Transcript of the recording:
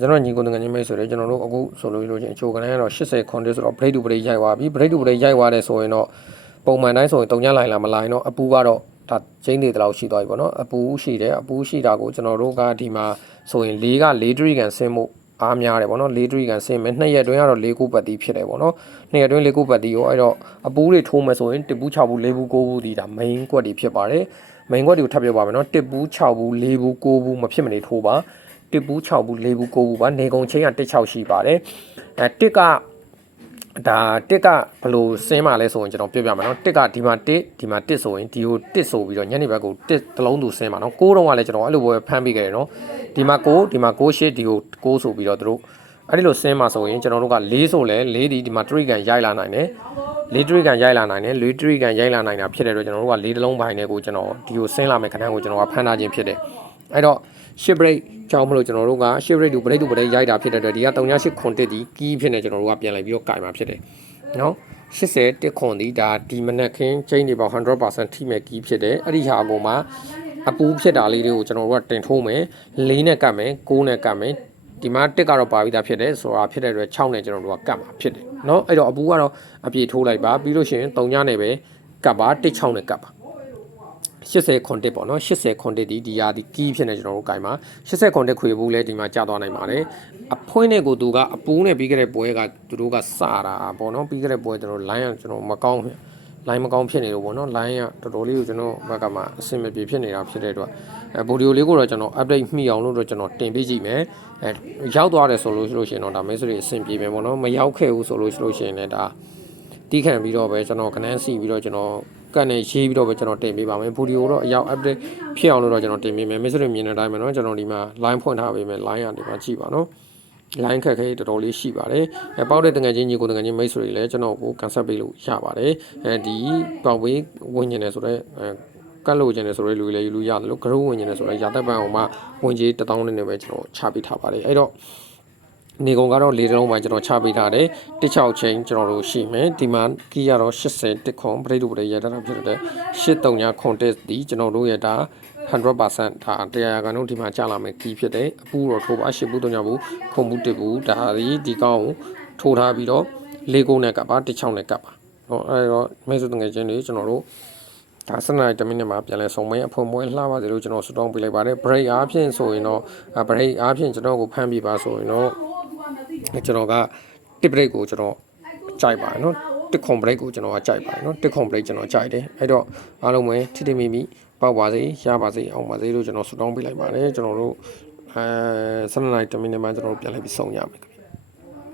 ကျွန်တော်ညီကိုတငယ်ချင်းမိတ်ဆိုတယ်ကျွန်တော်တို့အခုဆိုလို့လို့ချင်းအချိုကနေကတော့80ခွန်တစ်ဆိုတော့ break to break ရိုက်သွားပြီ break to break ရိုက်သွားတယ်ဆိုရင်တော့ပုံမှန်တိုင်းဆိုရင်တုံညလိုက်လာမလာရင်တော့အပူကတော့ဒါချင်းတွေတလောက်ရှိသွားပြီပေါ့နော်အပူရှိတယ်အပူရှိတာကိုကျွန်တော်တို့ကဒီမှာဆိုရင်၄က၄ tree ကန်ဆင်းမှုအားများတယ်ပေါ့နော်၄ tree ကန်ဆင်းမယ်နှစ်ရက်တွင်းကတော့၄ခုပတ်တီးဖြစ်တယ်ပေါ့နော်နှစ်ရက်တွင်း၄ခုပတ်တီးရောအဲ့တော့အပူတွေထိုးမယ်ဆိုရင်တစ်ပူး6ဘူး၄ဘူး9ဘူးဒီဒါ main ကွက်တွေဖြစ်ပါတယ် main ကွက်တွေကိုထပ်ပြောပါမယ်နော်တစ်ပူး6ဘူး4ဘူး9ဘူးမဖြစ်မနေထိုးပါ 1ဘူး6ဘူး4ဘူး9ဘူးပါနေကုန်ချင်းက16ရှိပါတယ်အဲ1ကဒါတစ်ကဘလို့ဆင်းပါလဲဆိုရင်ကျွန်တော်ပြောပြမယ်နော်တစ်ကဒီမှာတစ်ဒီမှာတစ်ဆိုရင်ဒီကိုတစ်ဆိုပြီးတော့ညနေဘက်ကိုတစ်တလုံးသူဆင်းပါနော်ကိုးတော့ကလည်းကျွန်တော်အဲ့လိုပဲဖမ်းပေးခဲ့တယ်နော်ဒီမှာကိုးဒီမှာကိုးရှစ်ဒီကိုကိုးဆိုပြီးတော့တို့အဲ့ဒီလိုဆင်းပါဆိုရင်ကျွန်တော်တို့က၄ဆိုလဲ၄ဒီဒီမှာတရိကန်ရိုက်လာနိုင်တယ်၄တရိကန်ရိုက်လာနိုင်တယ်၄တရိကန်ရိုက်လာနိုင်တာဖြစ်တဲ့အတွက်ကျွန်တော်တို့က၄တလုံးပိုင်းနဲ့ကိုကျွန်တော်ဒီကိုဆင်းလာမယ့်ခဏကိုကျွန်တော်ကဖမ်းထားခြင်းဖြစ်တယ် အဲ့တော့ shift break ကြောင့်မလို့ကျွန်တော်တို့က shift break တူ break တူ break ရိုက်တာဖြစ်တဲ့အတွက်ဒီက38ခွန်တစ်ဒီ key ဖြစ်နေကျွန်တော်တို့ကပြန်လိုက်ပြီးတော့ကင်มาဖြစ်တယ်နော်80တစ်ခွန်ဒီဒါဒီမနက်ခင်းချိန်နေပေါင်း100%ထိမဲ့ key ဖြစ်တယ်အဲ့ဒီဟာကိုမှအပူဖြစ်တာလေးတွေကိုကျွန်တော်တို့ကတင်ထိုးမယ်၄နဲ့ကတ်မယ်9နဲ့ကတ်မယ်ဒီမှာတစ်ကတော့ပါပြီးသားဖြစ်တယ်ဆိုတာဖြစ်တဲ့အတွက်6နဲ့ကျွန်တော်တို့ကကတ်မှာဖြစ်တယ်เนาะအဲ့တော့အပူကတော့အပြည့်ထိုးလိုက်ပါပြီးလို့ရှိရင်3ညနဲ့ပဲကတ်ပါတစ်6နဲ့ကတ်ပါ 80ခွန်တစ်ပေါ့နော်80ခွန်တစ်ဒီဒီဟာဒီကီးဖြစ်နေကျွန်တော်တို့ကင်မှာ80ခွန်တစ်ခွေဘူးလဲဒီမှာကြာသွားနိုင်ပါတယ်အဖွင့်တဲ့ကိုသူကအပူးနဲ့ပြီးခဲ့တဲ့ပွဲကသူတို့ကစတာပေါ့နော်ပြီးခဲ့တဲ့ပွဲကျွန်တော် line ကကျွန်တော်မကောင်းဘူး line မကောင်းဖြစ်နေလို့ပေါ့နော် line ကတော်တော်လေးကိုကျွန်တော်ဘက်ကမှအဆင်မပြေဖြစ်နေတာဖြစ်တဲ့အတွက်အဲဗီဒီယိုလေးကိုတော့ကျွန်တော် update မိအောင်လို့တော့ကျွန်တော်တင်ပေးကြည့်မယ်အဲရောက်သွားတယ်ဆိုလို့ရှိလို့ရှိရင်တော့ဒါမဲဆိုရင်အဆင်ပြေမယ်ပေါ့နော်မရောက်ခဲ့ဘူးဆိုလို့ရှိလို့ရှိရင်လည်းဒါတီးခံပြီးတော့ပဲကျွန်တော်ခဏန်းစီပြီးတော့ကျွန်တော် ကနေရေးပြီးတော့ပဲကျွန်တော်တင်ပေးပါမယ်ဗီဒီယိုတော့အရောက် update ဖြစ်အောင်လို့တော့ကျွန်တော်တင်ပေးမယ်မဲဆိုရင်မြင်တဲ့အတိုင်းပဲနော်ကျွန်တော်ဒီမှာ line ဖွင့်ထားပေးမယ် line ကဒီမှာကြည့်ပါနော် line ခက်ခဲတော်တော်လေးရှိပါတယ်။အဲပေါက်တဲ့တငယ်ချင်းညီကိုတငယ်ချင်းမိတ်ဆွေတွေလည်းကျွန်တော်ကိုကန်ဆက်ပေးလို့ရပါတယ်။အဲဒီပေါက်ဝေးဝင်ကျင်တယ်ဆိုတော့အဲကတ်လို့ကျင်တယ်ဆိုတော့လူတွေလည်းယူလို့ရတယ်လို့ group ဝင်ကျင်တယ်ဆိုတော့ရာသက်ပန်အောင်မှဝင်ကြီး1000နဲ့နဲ့ပဲကျွန်တော်ချပေးထားပါတယ်။အဲ့တော့ နေကုန်ကတော့လေးတလုံးပိုင်းကျွန်တော်ချပေးထားတယ်တစ်6ချင်းကျွန်တော်တို့ရှိမယ်ဒီမှာကီးရတော့80တစ်ခွန်ပရိဒုပရိရတာဖြစ်တဲ့83ညခွန်တက်ဒီကျွန်တော်တို့ရဲ့ဒါ100%ဒါတရားကန်တို့ဒီမှာကြာလာမယ်ကီးဖြစ်တယ်အပူတော့ထိုးပါရှစ်ဘူးတော့ညဘူးခုံမှုတစ်ဘူးဒါဒီဒီကောင်းကိုထိုးထားပြီးတော့လေးကုန်းနဲ့ကပ်ပါတစ်ချောင်းနဲ့ကပ်ပါဟောအဲတော့မိတ်ဆွေငယ်ချင်းတွေကျွန်တော်တို့ဒါစနေတမိနစ်မှာပြန်လဲဆုံးမအဖို့မွေးလှပါစေလို့ကျွန်တော်ဆုတောင်းပေးလိုက်ပါတယ် break အားဖြင့်ဆိုရင်တော့ break အားဖြင့်ကျွန်တော်ကိုဖမ်းပြပါဆိုရင်တော့ ကျွန်တော်ကတစ် break ကိုကျွန်တော်ကြိုက်ပါတယ်နော်တစ်ခွန် break ကိုကျွန်တော်ကကြိုက်ပါတယ်နော်တစ်ခွန် break ကျွန်တော်ကြိုက်တယ်အဲ့တော့အားလုံးပဲထိထိမိမိပေါက်ပါစေရပါစေအောင်ပါစေလို့ကျွန်တော်ဆုတောင်းပေးလိုက်ပါတယ်ကျွန်တော်တို့အဲစနေတမိနစ်မှာကျွန်တော်တို့ပြန်လဲပြီးဆုံးရမယ်ခင်ဗျ